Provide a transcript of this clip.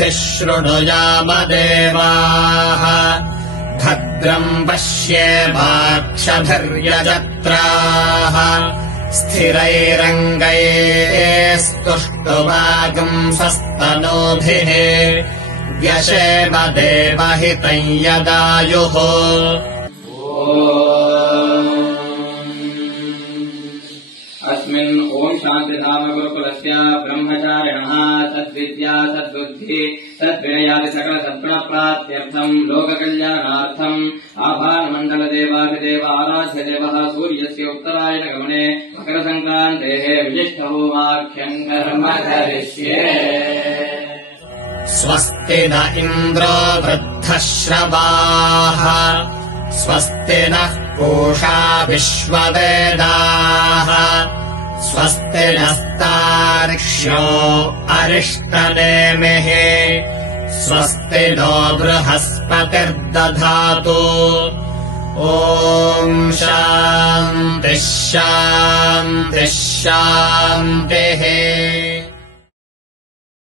अस्मभिः शृणुयाम देवाः भद्रम् पश्येमाक्षभिर्यजत्राः स्थिरैरङ्गैस्तुष्टुवागुंसस्तनूभिः व्यशेम देवहितम् यदायुः अस्मिन् ओम् शान्तिधाम गुरुकुलस्य ब्रह्मचारिणः सद्विद्या सद्बुद्धि सद्विनयादि सकल सद्गुणप्राप्त्यर्थम् लोककल्याणार्थम् आभारमण्डलदेवाधिदेव आराध्य देवः सूर्यस्य उत्तरायणगमने मकरसङ्क्रान्तेः विशिष्टहोमाख्यम् कर्म करिष्ये। स्वस्ति न इन्द्रो वृद्धश्रवाः स्वस्ति नः पूषा विश्ववेदाः स्वस्ति नस्तार्क्ष्यो अरिष्टनेमिः स्वस्ति नो बृहस्पतिर्दधातु ॐ शान्तिः शान्तिः शान्तिः।